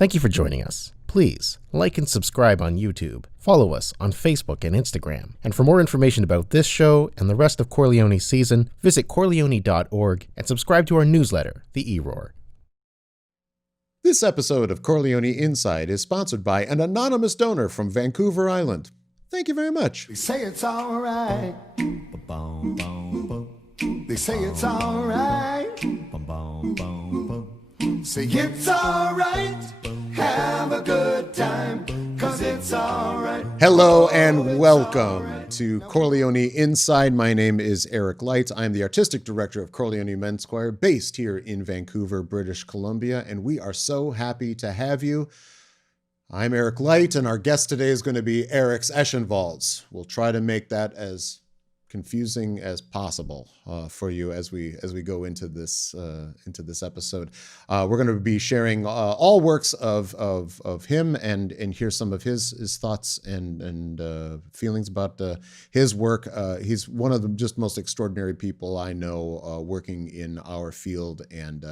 Thank you for joining us. Please like and subscribe on YouTube. Follow us on Facebook and Instagram. And for more information about this show and the rest of Chor Leoni's season, visit chorleoni.org and subscribe to our newsletter, The E-Roar. This episode of Chor Leoni Inside is sponsored by an anonymous donor from Vancouver Island. Thank you very much. They say it's all right. They say it's all right. Say it's all right. Have a good time, 'cause it's all right. Hello and welcome to Chor Leoni Inside. My name is Erick Light. I'm the artistic director of Chor Leoni Men's Choir, based here in Vancouver, British Columbia, and we are so happy to have you. I'm Erick Light, and our guest today is going to be Ēriks Ešenvalds. We'll try to make that as confusing as possible for you as we go into this episode. We're going to be sharing all works of him and hear some of his thoughts and feelings about his work. He's one of the just most extraordinary people I know working in our field, and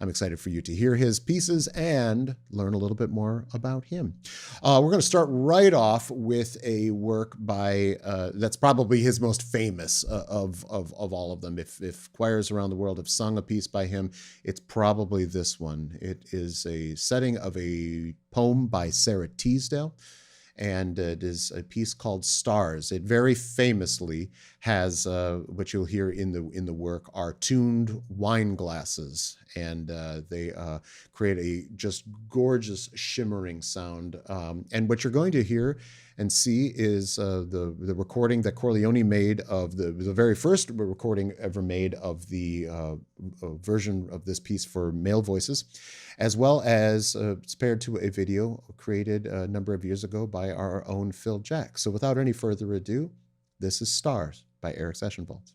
I'm excited for you to hear his pieces and learn a little bit more about him. We're going to start right off with a work by that's probably his most famous of all of them. If choirs around the world have sung a piece by him, it's probably this one. It is a setting of a poem by Sarah Teasdale, and it is a piece called Stars. It very famously has what you'll hear in the work are tuned wine glasses, and they create a just gorgeous shimmering sound. And what you're going to hear and see is the recording that Chor Leoni made of the very first recording ever made of the version of this piece for male voices, as well as it's paired to a video created a number of years ago by our own Phil Jack. So without any further ado, this is Stars by Ēriks Ešenvalds.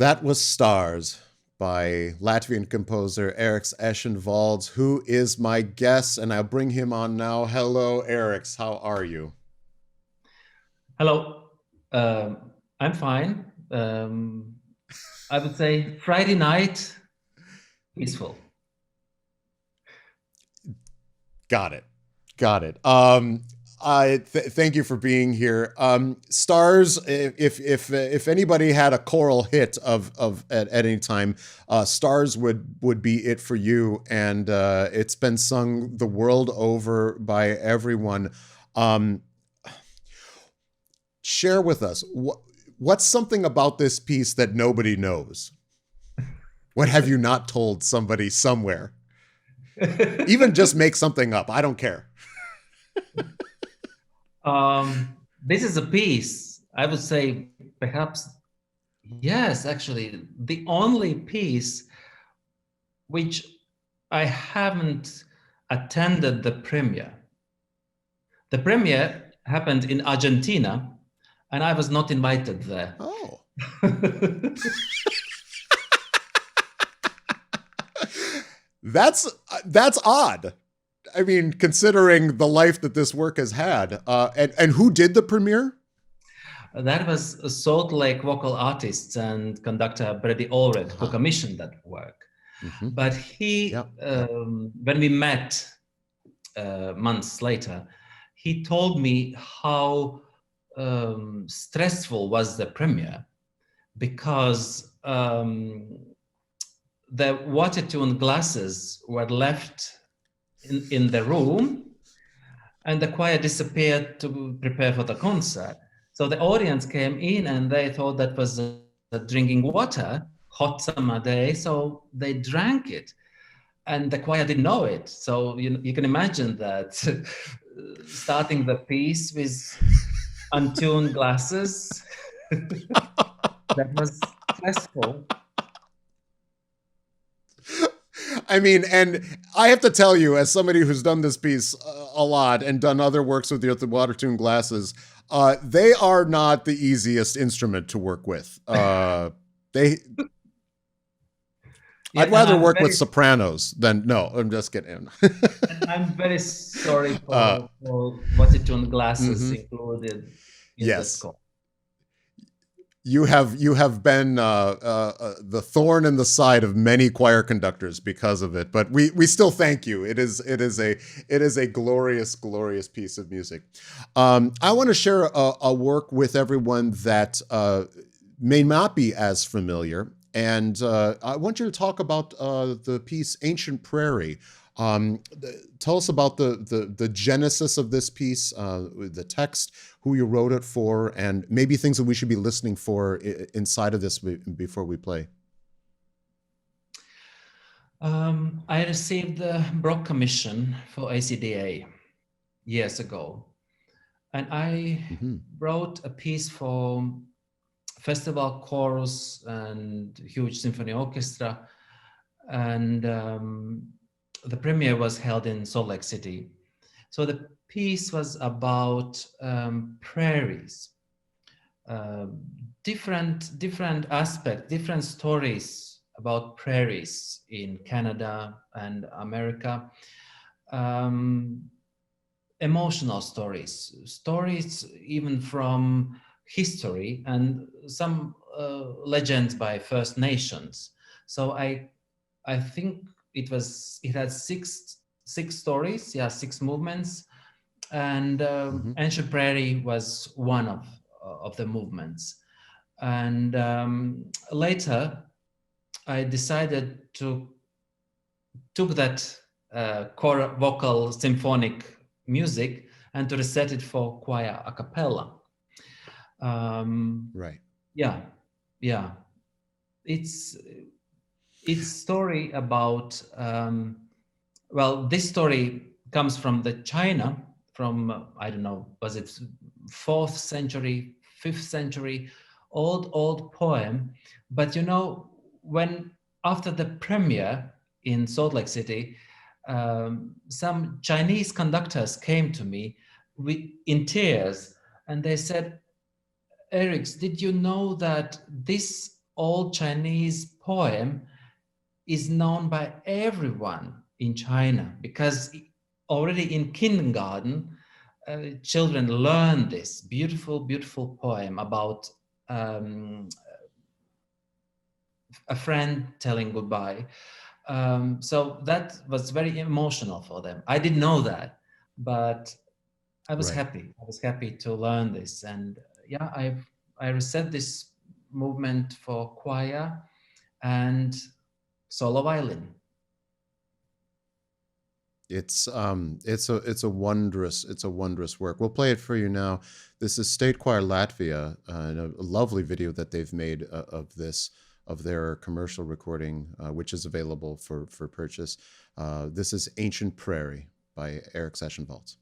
That was Stars by Latvian composer Ēriks Ešenvalds, who is my guest, and I'll bring him on now. Hello, Eriks. How are you? Hello. I'm fine. I would say Friday night, peaceful. Got it. Thank you for being here. Stars, if anybody had a choral hit at any time, Stars would be it for you, and it's been sung the world over by everyone. Share with us what's something about this piece that nobody knows. What have you not told somebody somewhere? Even just make something up. I don't care. This is a piece, I would say, perhaps, yes, actually, the only piece which I haven't attended the premiere. The premiere happened in Argentina, and I was not invited there. Oh. That's odd. I mean, considering the life that this work has had. And who did the premiere? That was Salt Lake vocal artists and conductor Brady Ulrich who commissioned that work. Mm-hmm. But he, when we met months later, he told me how stressful was the premiere, because the water-tuned glasses were left in the room, and the choir disappeared to prepare for the concert. So the audience came in and they thought that was drinking water, hot summer day, so they drank it. And the choir didn't know it. So you can imagine that starting the piece with untuned glasses, that was stressful. I mean, and I have to tell you, as somebody who's done this piece a lot and done other works with the water-tuned glasses, they are not the easiest instrument to work with. I'd rather work with sopranos than, no, I'm just kidding. I'm very sorry for water-tuned glasses included in the score. You have been the thorn in the side of many choir conductors because of it, but we still thank you. It is a glorious piece of music. I want to share a work with everyone that may not be as familiar, and I want you to talk about the piece Ancient Prairie. Tell us about the genesis of this piece, the text, who you wrote it for, and maybe things that we should be listening for inside of this before we play. I received the Brock Commission for ACDA years ago, and I wrote a piece for festival chorus and huge symphony orchestra, and the premiere was held in Salt Lake City. So the piece was about prairies, different aspects, different stories about prairies in Canada and America, emotional stories even from history, and some legends by First Nations. So I think it had six stories, 6 movements, and Ancient Prairie was one of the movements. And later, I decided to took that choral vocal symphonic music and to reset it for choir a cappella. Right. Yeah. It's story about, this story comes from the China, from, I don't know, was it 4th century, 5th century, old poem. But when after the premiere in Salt Lake City, some Chinese conductors came to me in tears, and they said, "Eriks, did you know that this old Chinese poem is known by everyone in China, because already in kindergarten, children learn this beautiful, beautiful poem about a friend telling goodbye. So that was very emotional for them. I didn't know that, but I was Right. happy. I was happy to learn this, and yeah, I reset this movement for choir and solo violin. It's a wondrous work. We'll play it for you now. This is State Choir Latvia, and a lovely video that they've made of this, of their commercial recording, which is available for purchase. This is Ancient Prairie by Ēriks Ešenvalds.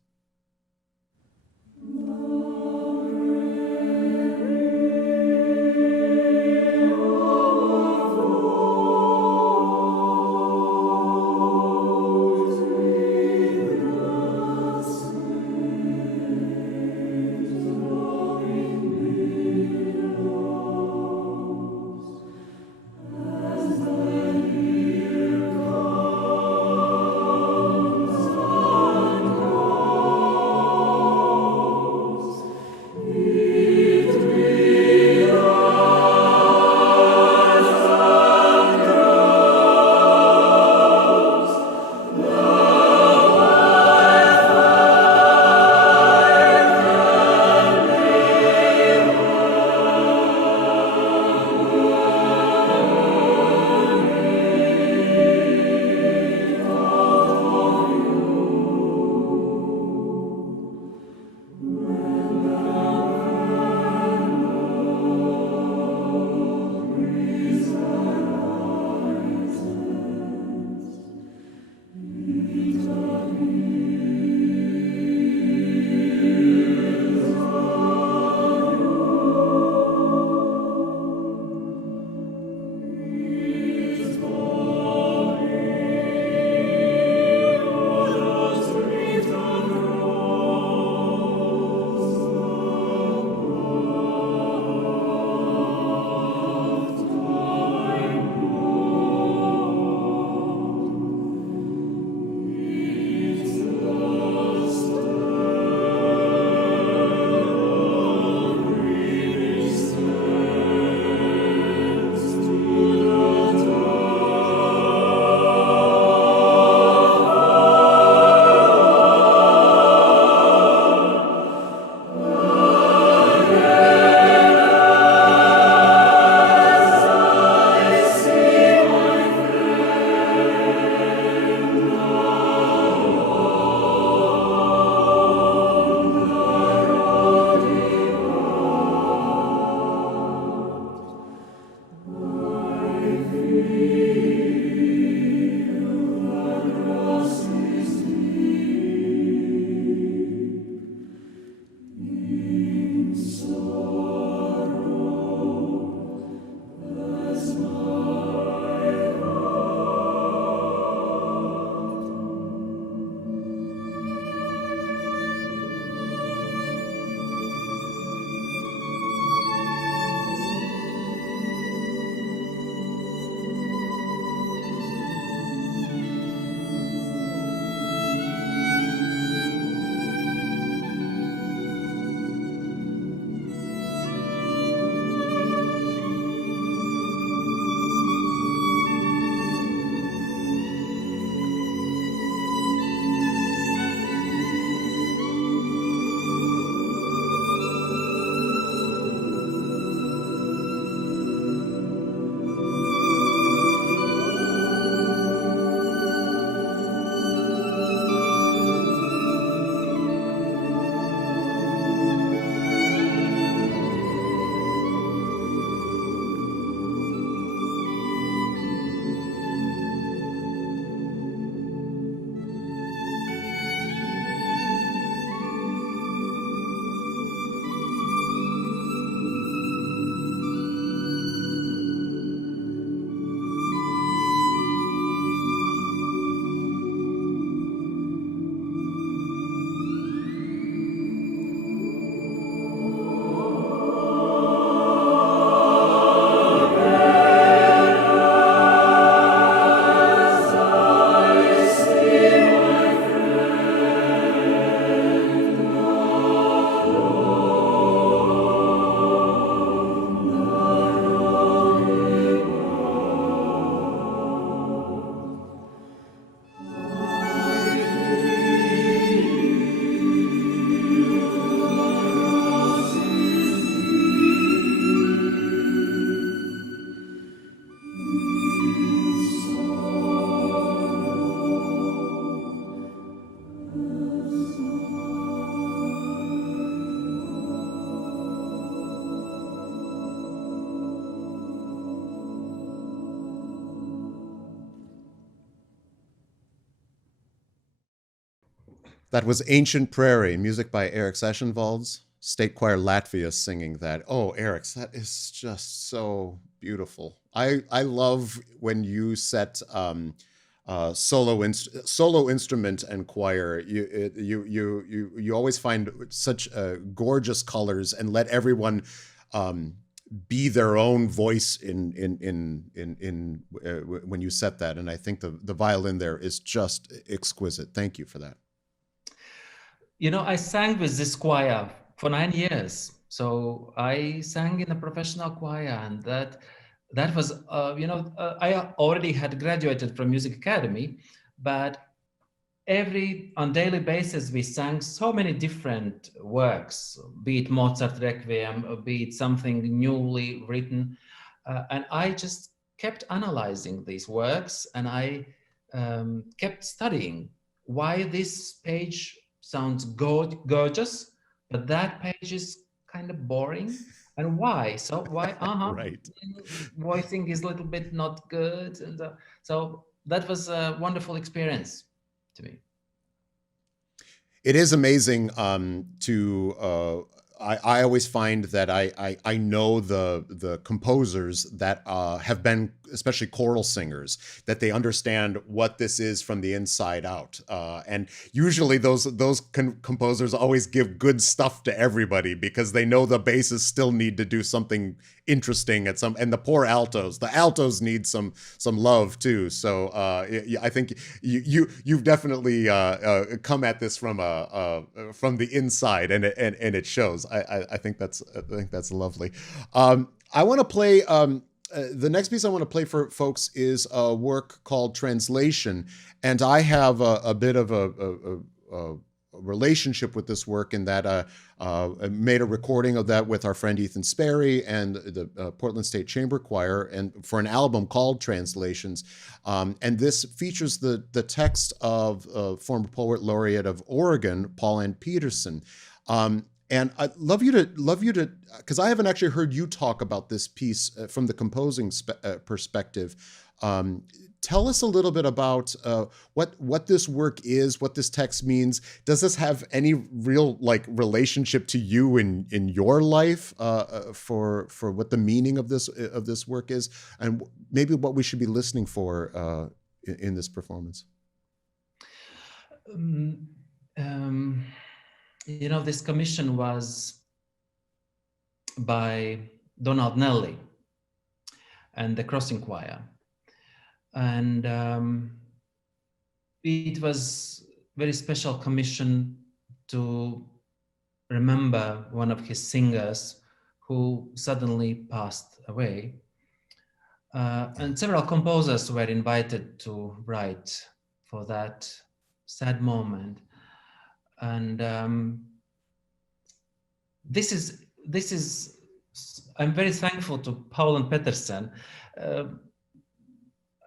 That was Ancient Prairie, music by Ēriks Ešenvalds, State Choir Latvia singing that. Oh, Eriks, that is just so beautiful. I love when you set solo instrument and choir. You always find such gorgeous colors and let everyone be their own voice in when you set that. And I think the violin there is just exquisite. Thank you for that. You know, I sang with this choir for 9 years. So I sang in a professional choir, and that was, I already had graduated from Music Academy, but on daily basis, we sang so many different works, be it Mozart Requiem, be it something newly written. And I just kept analyzing these works, and I kept studying why this page sounds gorgeous, but that page is kind of boring. And why? So why? Right. Voicing is a little bit not good, and so that was a wonderful experience to me. It is amazing to. I always find that I know the composers that have been, especially choral singers, that they understand what this is from the inside out. And usually those composers always give good stuff to everybody because they know the basses still need to do something interesting and the poor altos need some love too. So I think you've definitely come at this from the inside, and it shows. I think that's lovely. I want to play the next piece I want to play for folks is a work called Translation, and I have a bit of a relationship with this work in that I made a recording of that with our friend Ethan Sperry and the Portland State Chamber Choir, and for an album called Translations. And this features the text of former poet laureate of Oregon, Paul Ann Peterson. And I'd love you to, because I haven't actually heard you talk about this piece from the composing perspective. Tell us a little bit about what this work is, what this text means. Does this have any real relationship to you in your life for what the meaning of this work is, and maybe what we should be listening for in this performance? This commission was by Donald Nelly and the Crossing Choir. And it was a very special commission to remember one of his singers who suddenly passed away. And several composers were invited to write for that sad moment. And this is I'm very thankful to Paul and Peterson.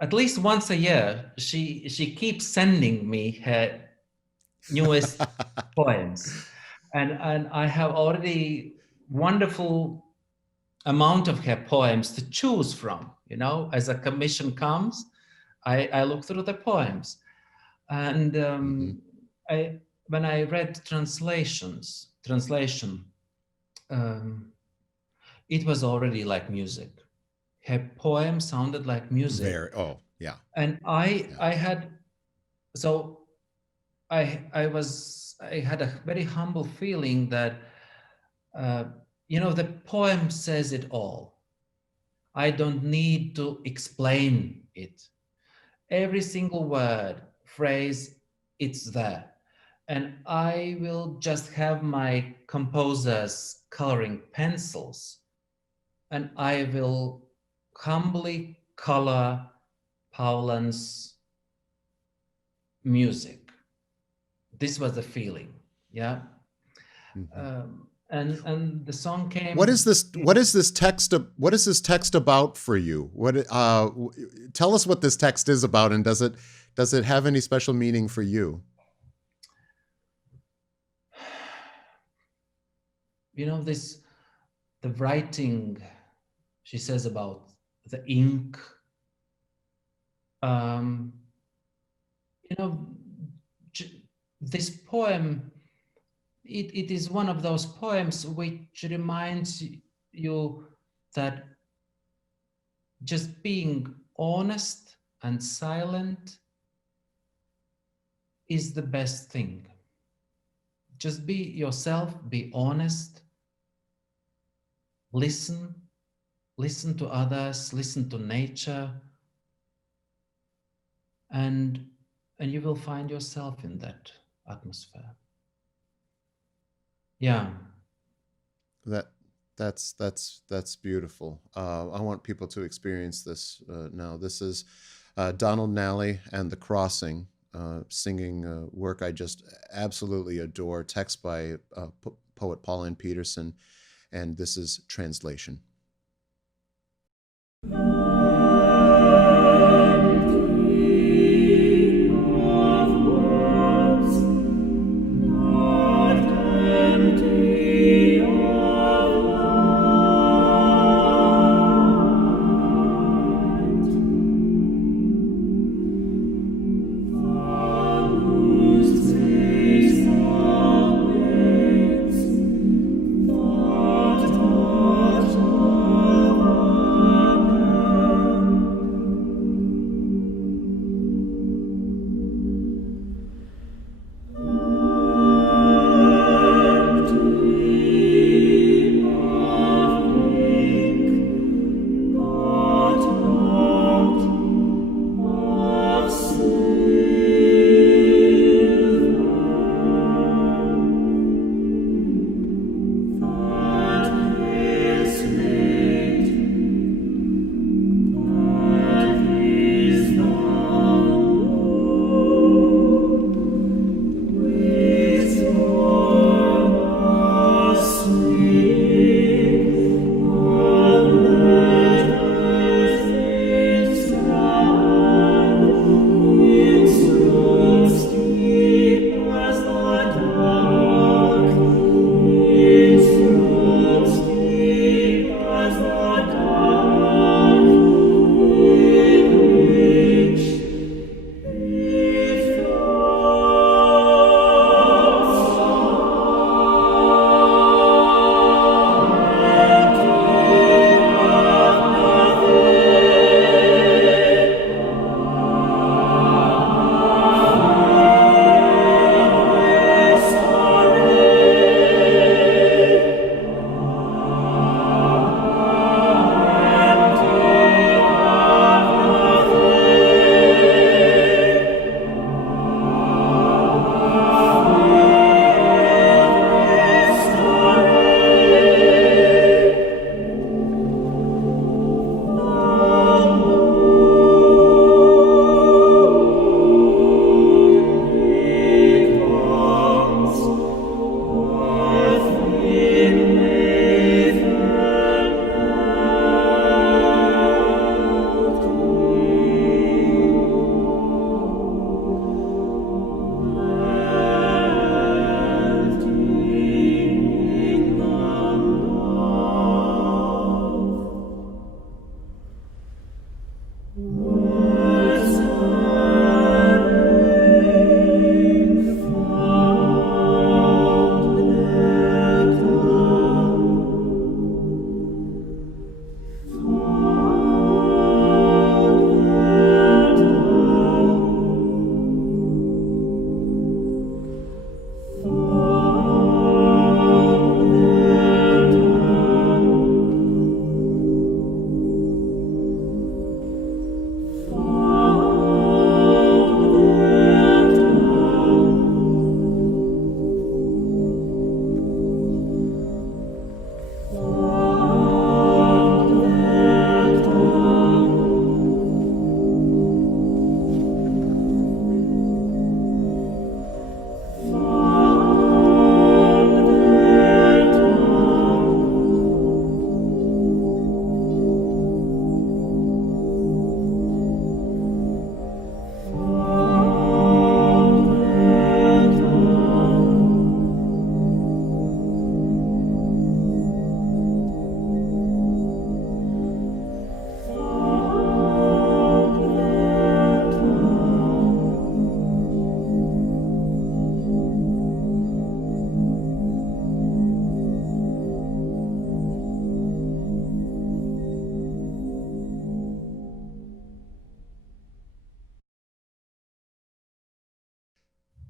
At least once a year, she keeps sending me her newest poems, and I have already wonderful amount of her poems to choose from. As a commission comes, I look through the poems, and when I read translation, it was already like music. Her poem sounded like music. And I had a very humble feeling that the poem says it all. I don't need to explain it. Every single word, phrase, it's there. And I will just have my composer's coloring pencils, and I will humbly color Paulan's music. This was the feeling, yeah. Mm-hmm. And the song came. What is this text about for you? Tell us what this text is about, and does it have any special meaning for you? The writing, she says about the ink. this poem, it is one of those poems which reminds you that just being honest and silent is the best thing. Just be yourself, be honest, listen to others, listen to nature, and you will find yourself in that atmosphere. Yeah. That's beautiful. I want people to experience this now. This is Donald Nally and the Crossing, singing work I just absolutely adore, text by poet Pauline Peterson, and this is translation.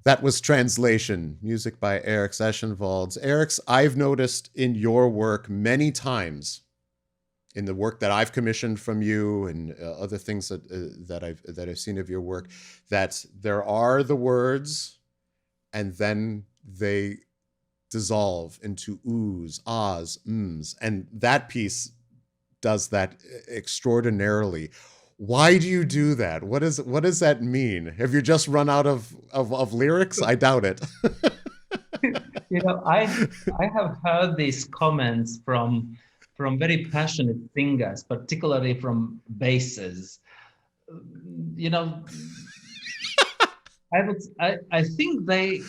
That was translation, music by Ēriks Ešenvalds. Eriks, I've noticed in your work many times, in the work that I've commissioned from you and other things that I've seen of your work, that there are the words, and then they dissolve into oohs, ahs, ms, and that piece does that extraordinarily. Why do you do that? What does that mean? Have you just run out of lyrics? I doubt it. I have heard these comments from very passionate singers, particularly from basses. I think they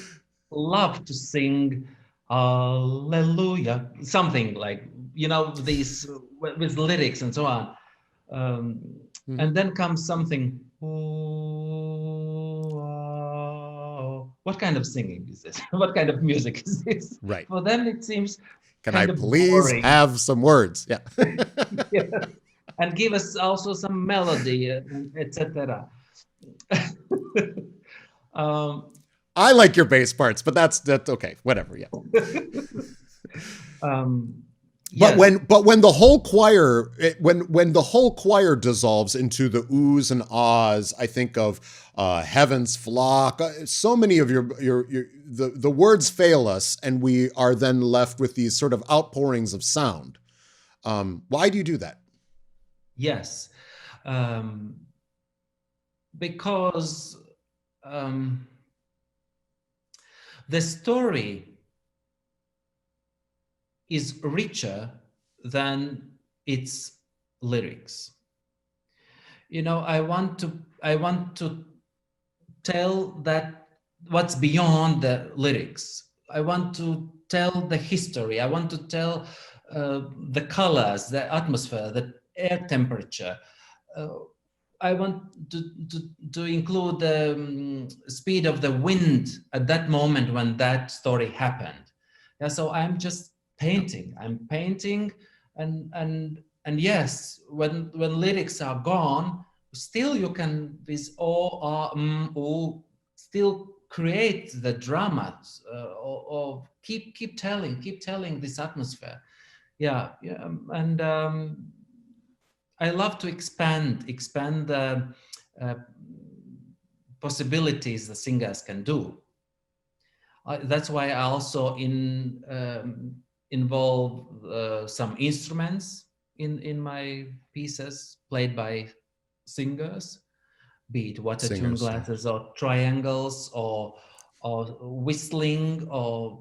love to sing Hallelujah, something like these with lyrics and so on. And then comes something. What kind of singing is this? What kind of music is this? Right. For them, it seems. Can I please boring. have some words? Yeah. Yes. And give us also some melody, etc. I like your bass parts, but that's okay. Whatever. Yeah. Yes. But when the whole choir when the whole choir dissolves into the oohs and ahs, I think of Heaven's Flock. So many of the words fail us, and we are then left with these sort of outpourings of sound. Why do you do that? Yes, because the story is richer than its lyrics. I want to tell that what's beyond the lyrics. I want to tell the history. I want to tell the colors, the atmosphere, the air temperature. I want to include the speed of the wind at that moment when that story happened. Yeah, so I'm just painting. I'm painting, and yes, when lyrics are gone, still you can with still create the drama or keep telling this atmosphere. Yeah, and I love to expand the possibilities the singers can do. That's why I also involve some instruments in my pieces played by singers, be it water tune glasses or triangles or whistling or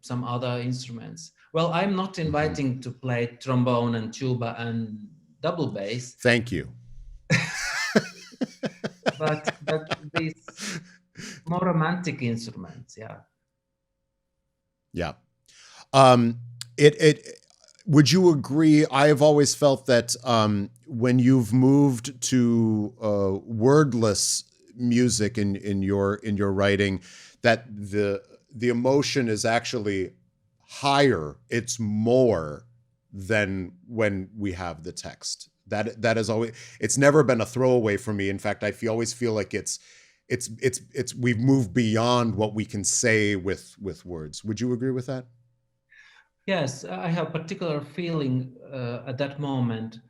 some other instruments. Well, I'm not inviting to play trombone and tuba and double bass. Thank you. but these more romantic instruments, yeah. Yeah. Would you agree? I've always felt that when you've moved to wordless music in your writing, that the emotion is actually higher. It's more than when we have the text. That is always. It's never been a throwaway for me. In fact, I always feel like it's we've moved beyond what we can say with words. Would you agree with that? Yes, I have a particular feeling at that moment.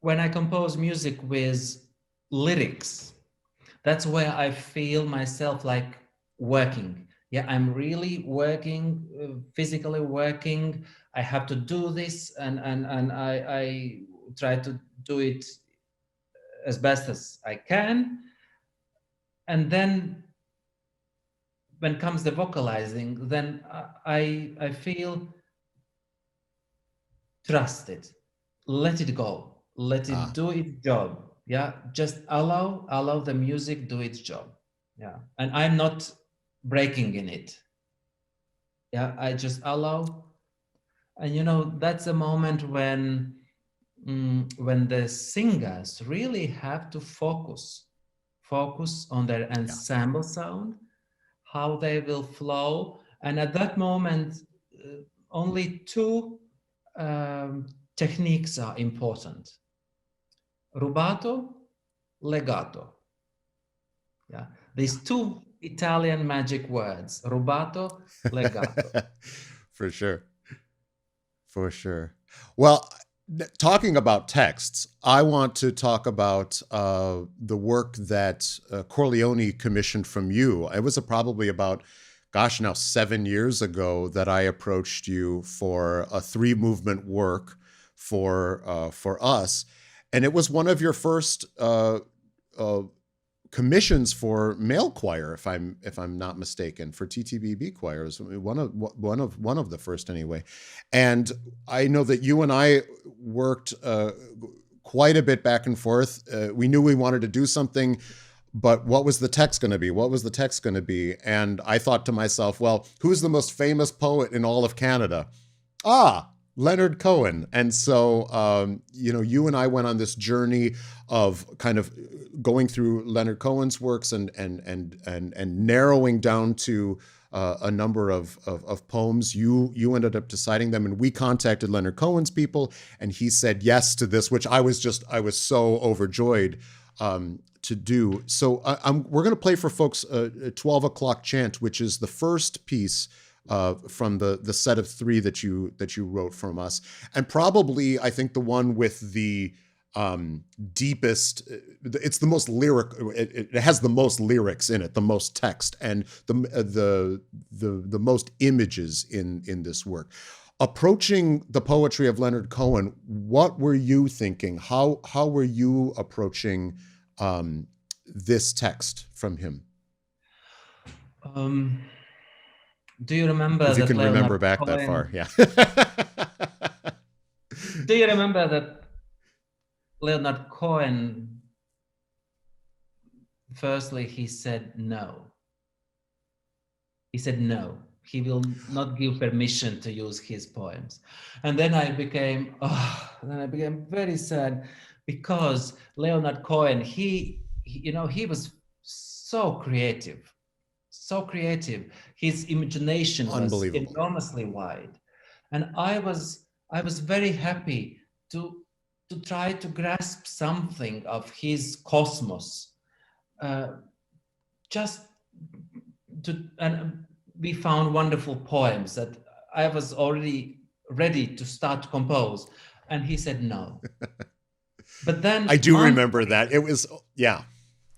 When I compose music with lyrics, that's where I feel myself like working. Yeah, I'm really working, physically working. I have to do this, and I try to do it as best as I can. And then when comes the vocalizing, then I feel trust it, let it go, let it do its job. Yeah, just allow the music do its job. Yeah, and I'm not breaking in it. Yeah, I just allow, and that's a moment when the singers really have to focus on their ensemble sound, how they will flow. And at that moment, only two techniques are important: rubato legato. Yeah, these two Italian magic words, rubato, legato. For sure. For sure. Well, talking about texts, I want to talk about the work that Chor Leoni commissioned from you. It was probably about, gosh, now 7 years ago that I approached you for a 3-movement work for us, and it was one of your first commissions for male choir, if I'm not mistaken, for TTBB choirs, one of the first anyway. And I know that you and I worked quite a bit back and forth. We knew we wanted to do something, but what was the text going to be? What was the text going to be? And I thought to myself, well, who's the most famous poet in all of Canada? Leonard Cohen. And so, you and I went on this journey of kind of going through Leonard Cohen's works and narrowing down to a number of poems. You ended up deciding them, and we contacted Leonard Cohen's people, and he said yes to this, which I was so overjoyed to do. So we're going to play for folks 12 o'clock chant, which is the first piece from the set of 3 that you wrote from us, and probably I think the one with the deepest. It's the most lyric. It has the most lyrics in it, the most text, and the most images in this work. Approaching the poetry of Leonard Cohen, what were you thinking? How were you approaching this text from him? Do you remember if you that can Leonard remember back Cohen, that far? Yeah. Do you remember that Leonard Cohen, firstly, he said no. He said no. He will not give permission to use his poems. And then I became very sad, because Leonard Cohen, he was so creative. His imagination was enormously wide, and I was very happy to try to grasp something of his cosmos, and we found wonderful poems that I was already ready to start to compose, and he said no. But then I do remember that. It was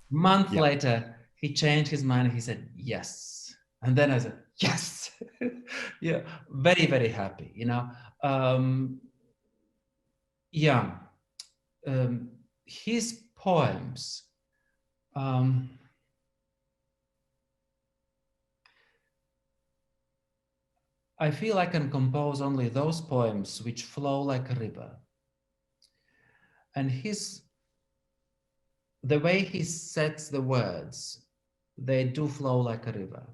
month later, he changed his mind and he said yes. And then I said, yes. Yeah, very, very happy, his poems, I feel I can compose only those poems which flow like a river. And the way he sets the words, they do flow like a river.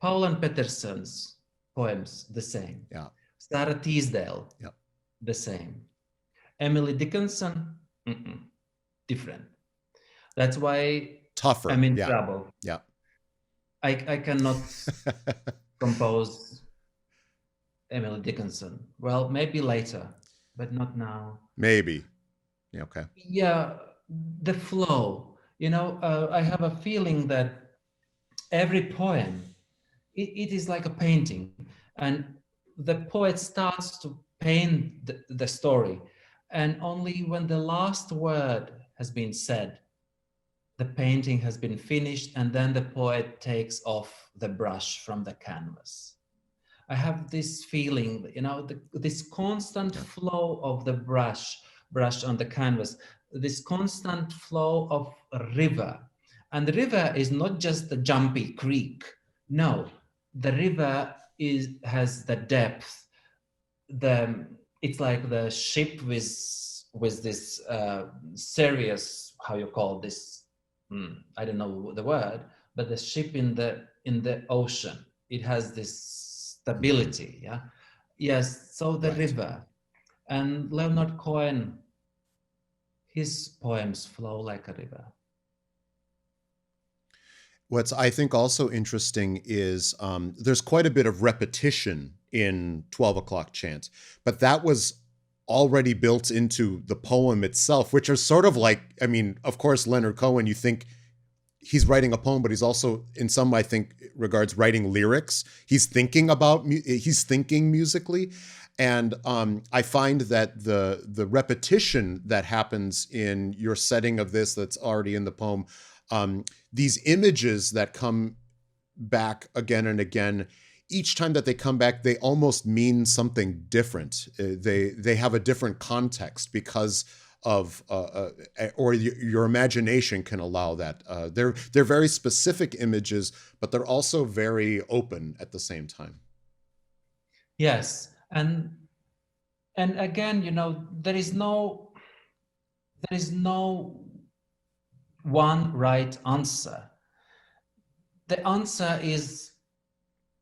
Paul and Peterson's poems, the same. Yeah. Sarah Teasdale, the same. Emily Dickinson, different. That's why tougher. I'm in trouble. Yeah. I cannot compose Emily Dickinson. Well, maybe later, but not now. Maybe. Yeah, okay. Yeah, the flow. I have a feeling that every poem, it is like a painting, and the poet starts to paint the story, and only when the last word has been said, the painting has been finished, and then the poet takes off the brush from the canvas. I have this feeling, this constant flow of the brush on the canvas, this constant flow of a river. And the river is not just the jumpy creek. No, the river has the depth. It's like the ship with this serious, how you call this? I don't know the word, but the ship in the ocean. It has this stability. Yeah. Yes. So the river, and Leonard Cohen, his poems flow like a river. What's I think also interesting is there's quite a bit of repetition in 12 o'clock chant, but that was already built into the poem itself, which are sort of like, I mean, of course, Leonard Cohen, you think he's writing a poem, but he's also, in some, I think, regards writing lyrics. He's thinking musically. And I find that the repetition that happens in your setting of this, that's already in the poem, these images that come back again and again, each time that they come back, they almost mean something different. They have a different context because of or your imagination can allow that. They're very specific images, but they're also very open at the same time. Yes, and again, there is no one right answer. The answer is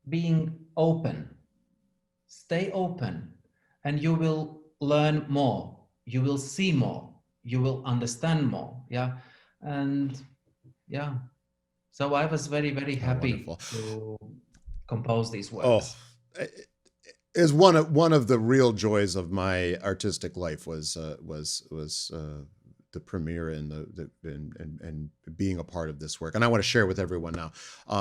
being open. Stay open, and you will learn more. You will see more. You will understand more. Yeah, and yeah. So I was very, very happy to compose these works. Oh, is one of the real joys of my artistic life was the premiere and and being a part of this work. And I want to share with everyone now.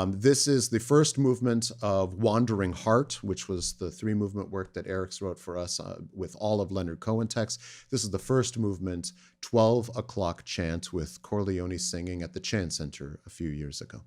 This is the first movement of Wandering Heart, which was the 3-movement work that Eriks wrote for us with all of Leonard Cohen texts. This is the first movement, 12 o'clock chant, with Chor Leoni singing at the Chant Center a few years ago.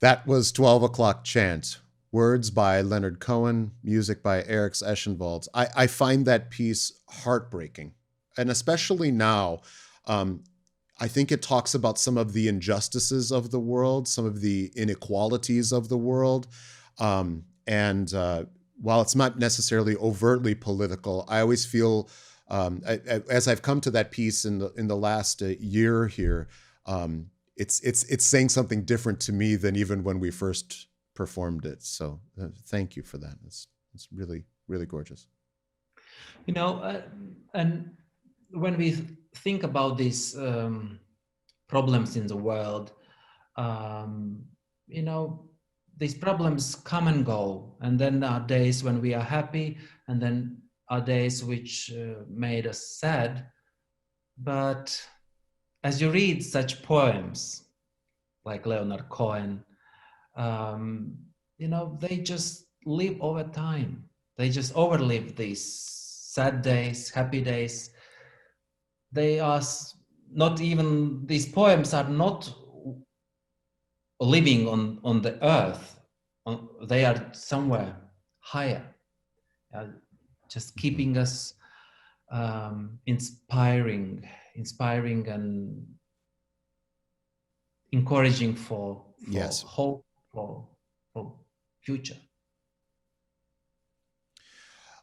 That was 12 O'Clock Chant, words by Leonard Cohen, music by Ēriks Ešenvalds. I find that piece heartbreaking, and especially now, I think it talks about some of the injustices of the world, some of the inequalities of the world, and while it's not necessarily overtly political, I always feel, as I've come to that piece in the last year here, it's saying something different to me than even when we first performed it. So thank you for that. It's really, really gorgeous. You know, and when we think about these problems in the world, you know, these problems come and go, and then there are days when we are happy, and then are days which made us sad. But as you read such poems like Leonard Cohen, you know, they just live over time. They just overlive these sad days, happy days. They are not even, these poems are not living on the earth. They are somewhere higher, just keeping us inspiring and encouraging for yes. hope for future.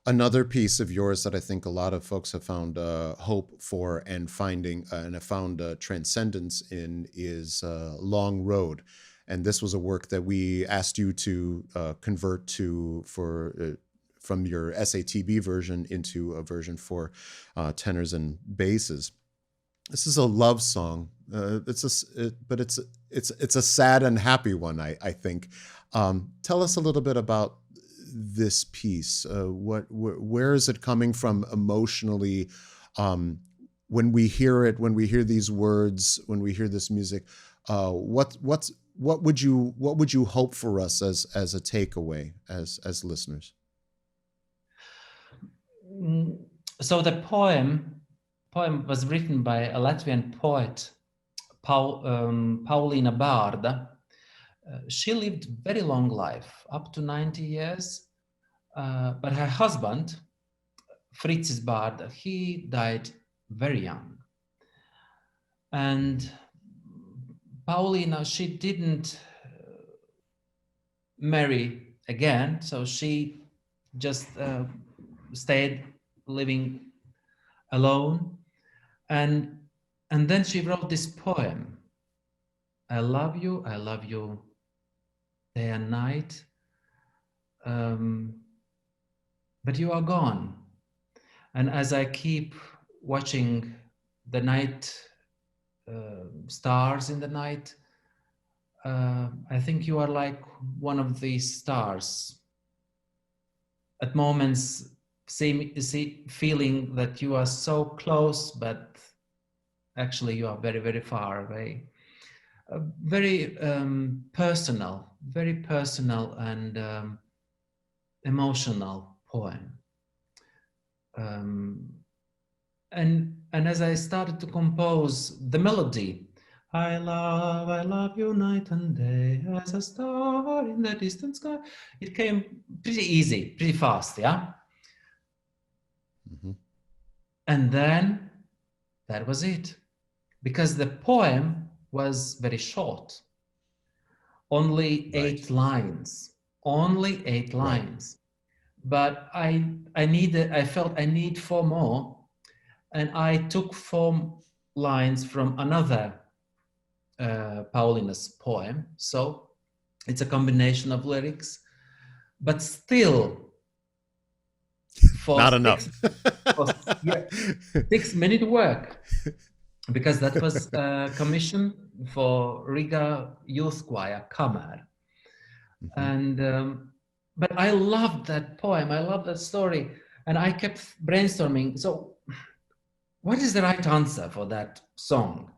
Another piece of yours that I think a lot of folks have found hope for and have found transcendence in is Long Road. And this was a work that we asked you to convert from your SATB version into a version for tenors and basses. This is a love song. But it's a sad and happy one, I think. Tell us a little bit about this piece. Where is it coming from emotionally? When we hear it, when we hear these words, when we hear this music, what would you hope for us as a takeaway as listeners? So the poem was written by a Latvian poet, Paulina Bārda. She lived very long life, up to 90 years, but her husband, Fritzis Bārda, he died very young. And Paulina, she didn't marry again, so she just stayed living alone. And then she wrote this poem, I love you day and night, but you are gone. And as I keep watching the night, stars in the night, I think you are like one of these stars. At moments, feeling that you are so close, but actually you are very, very far away. Very personal and emotional poem. And as I started to compose the melody, I love you night and day as a star in the distant sky, it came pretty easy, pretty fast, yeah? Mm-hmm. And then that was it. Because the poem was very short. Only 8 lines. Only 8 lines. But I felt I need 4 more. And I took 4 lines from another Paulina's poem. So it's a combination of lyrics, but still not enough. 6-minute work, because that was commissioned for Riga Youth Choir, Kamar. Mm-hmm. And but I loved that poem, I loved that story, and I kept brainstorming. So what is the right answer for that song?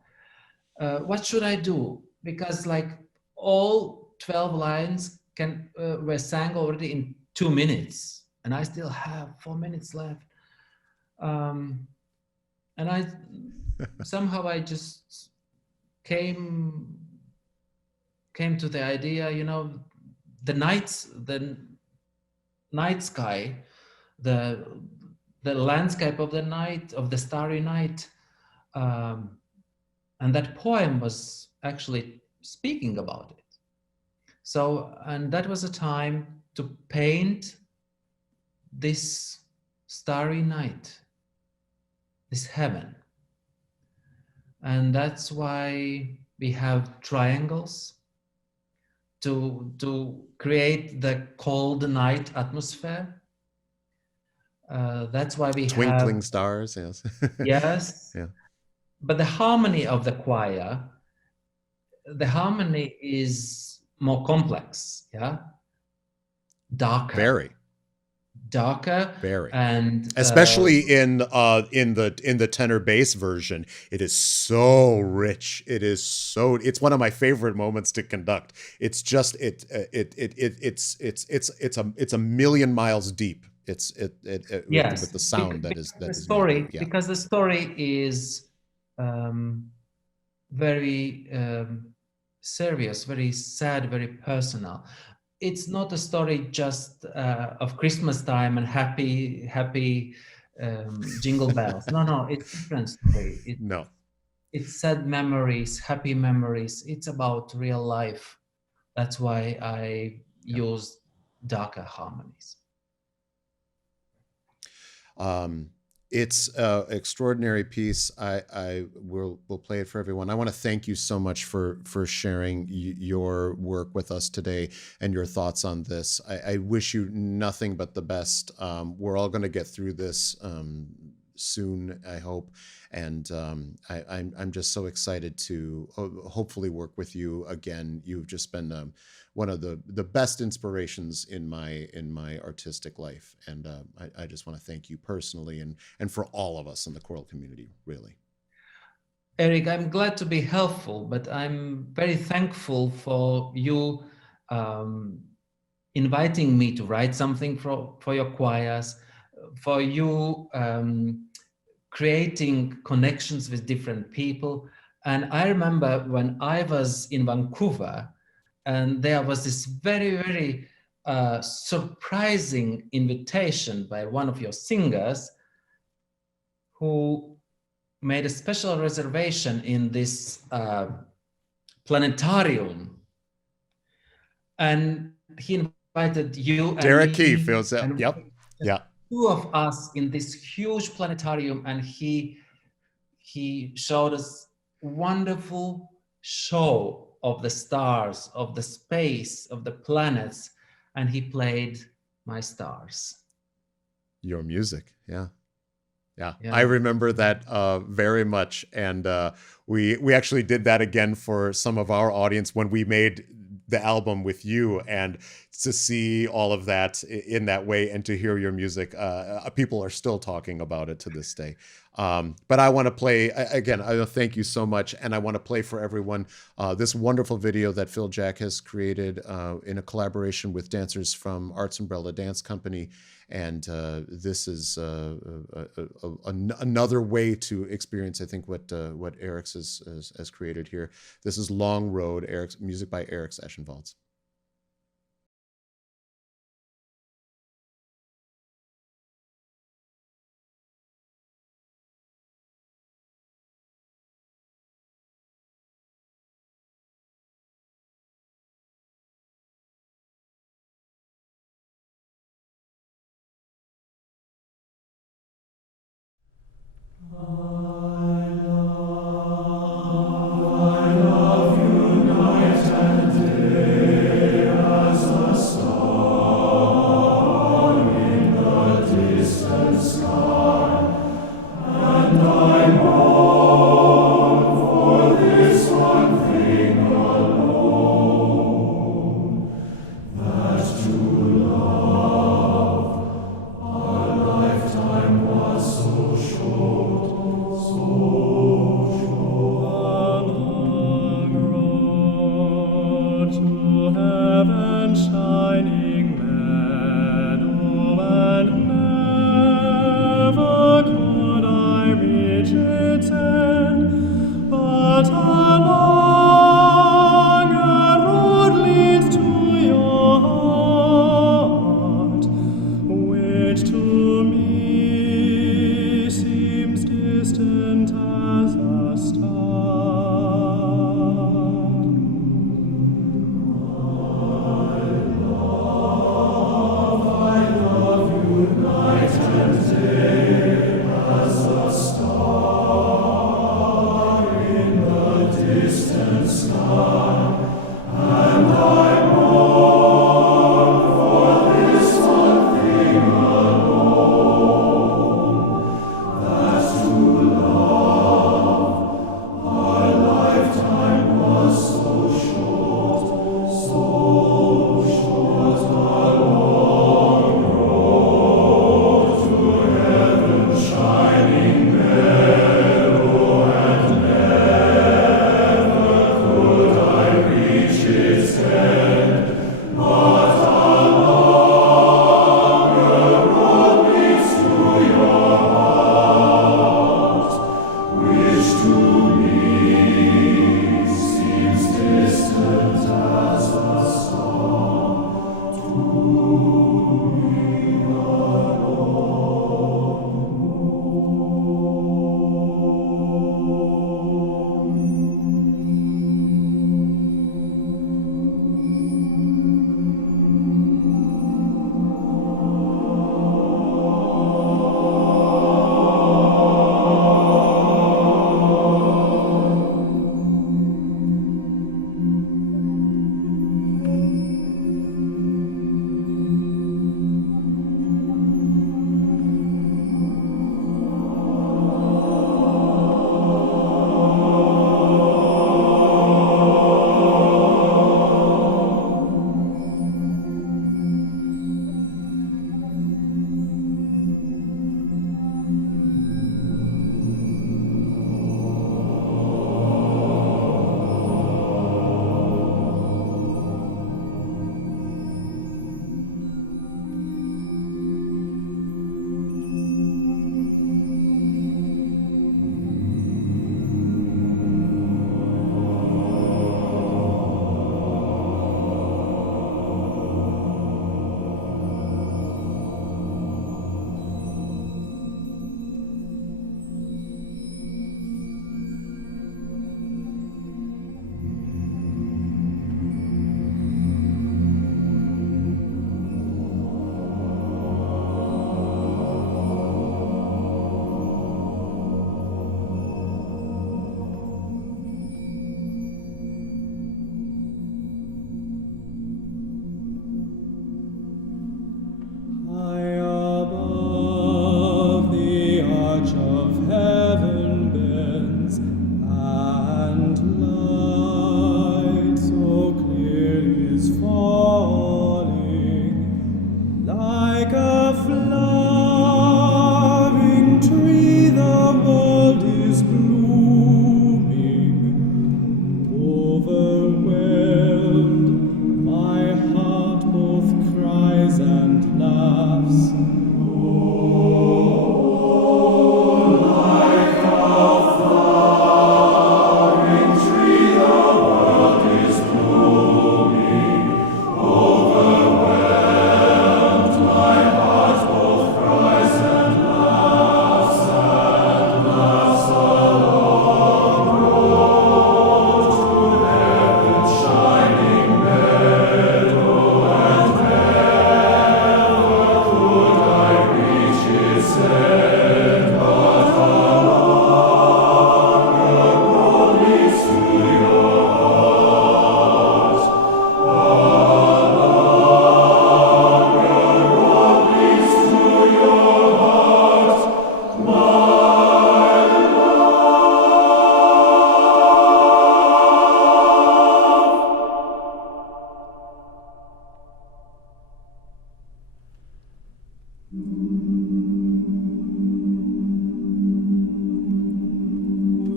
What should I do? Because like all 12 lines were sang already in 2 minutes, and I still have 4 minutes left. And I somehow I just came to the idea, the night sky, the landscape of the night, of the starry night, and that poem was actually speaking about it. So, and that was a time to paint this starry night, this heaven. And that's why we have triangles to create the cold night atmosphere. That's why we twinkling have stars, yes. Yes. Yeah. But the harmony of the choir, the harmony is more complex, yeah? Darker. Very. And especially in the tenor bass version, it is so rich. It's one of my favorite moments to conduct. It's just it's a million miles deep. Yes. With the sound that is story, because the story is very serious, very sad, very personal. It's not a story just of Christmas time and happy jingle bells. No, it's a different story. It's sad memories, happy memories. It's about real life, That's why I use darker harmonies. It's an extraordinary piece. I will play it for everyone. I want to thank you so much for sharing your work with us today and your thoughts on this. I wish you nothing but the best. We're all going to get through this soon, I hope. And I'm just so excited to hopefully work with you again. You've just been one of the best inspirations in my artistic life, and I just want to thank you personally and for all of us in the choral community, really. Eric, I'm glad to be helpful, but I'm very thankful for you inviting me to write something for your choirs, for you creating connections with different people. And I remember when I was in Vancouver, and there was this very, very surprising invitation by one of your singers who made a special reservation in this planetarium. And he invited you and Derek me, Keefe feels that. Yep. Yeah. Two of us in this huge planetarium, and he showed us wonderful show of the stars, of the space, of the planets, and he played my stars. Your music, yeah. I remember that very much, and we actually did that again for some of our audience when we made the album with you, and to see all of that in that way and to hear your music, people are still talking about it to this day. But I want to play again. I thank you so much, and I want to play for everyone this wonderful video that Phil Jack has created in a collaboration with dancers from Arts Umbrella Dance Company. And this is another way to experience, I think, what Ēriks has created here. This is Long Road, music by Ēriks Ešenvalds.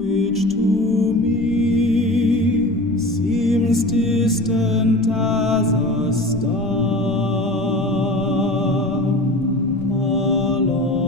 Which to me seems distant as a star, a long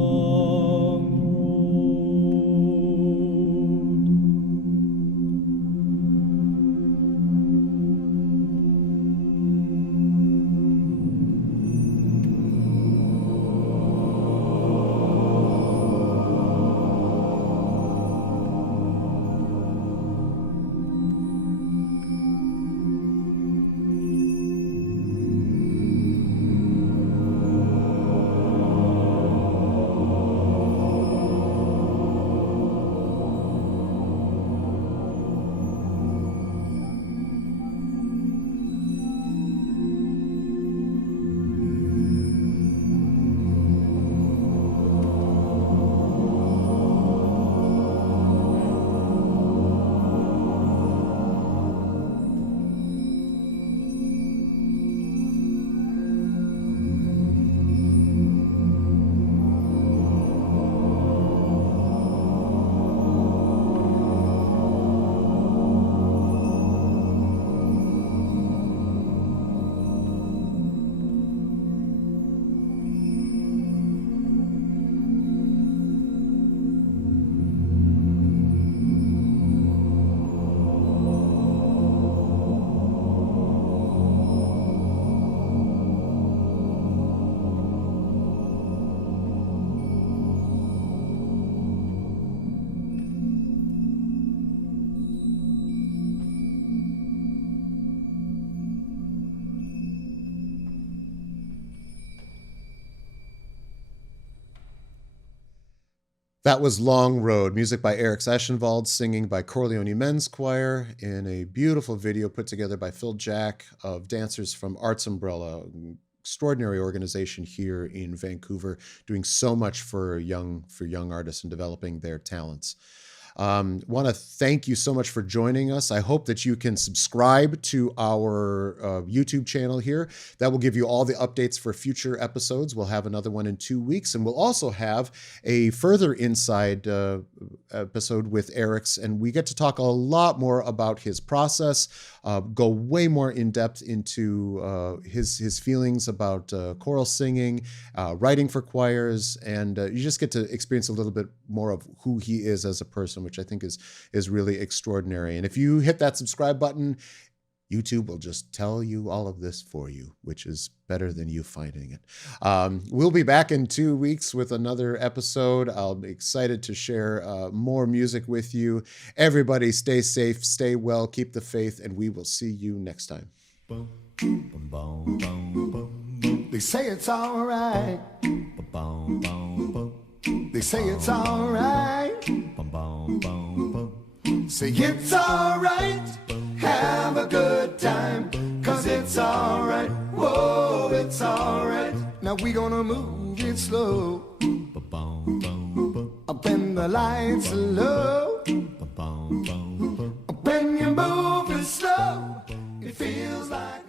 That was Long Road, music by Ēriks Ešenvalds, singing by Chor Leoni Men's Choir in a beautiful video put together by Phil Jack of dancers from Arts Umbrella, extraordinary organization here in Vancouver, doing so much for young artists and developing their talents. Want to thank you so much for joining us. I hope that you can subscribe to our YouTube channel here. That will give you all the updates for future episodes. We'll have another one in 2 weeks, and we'll also have a further inside episode with Eriks, and we get to talk a lot more about his process, go way more in depth into his feelings about choral singing, writing for choirs, and you just get to experience a little bit more of who he is as a person, which I think is really extraordinary. And if you hit that subscribe button, YouTube will just tell you all of this for you, which is better than you finding it. We'll be back in 2 weeks with another episode. I'll be excited to share more music with you. Everybody stay safe, stay well, keep the faith, and we will see you next time. They say it's all right. They say it's all right. Say it's all right. Have a good time, 'cause it's all right. Whoa, it's all right. Now we gonna move it slow. Up in the lights are low. When you move it slow, it feels like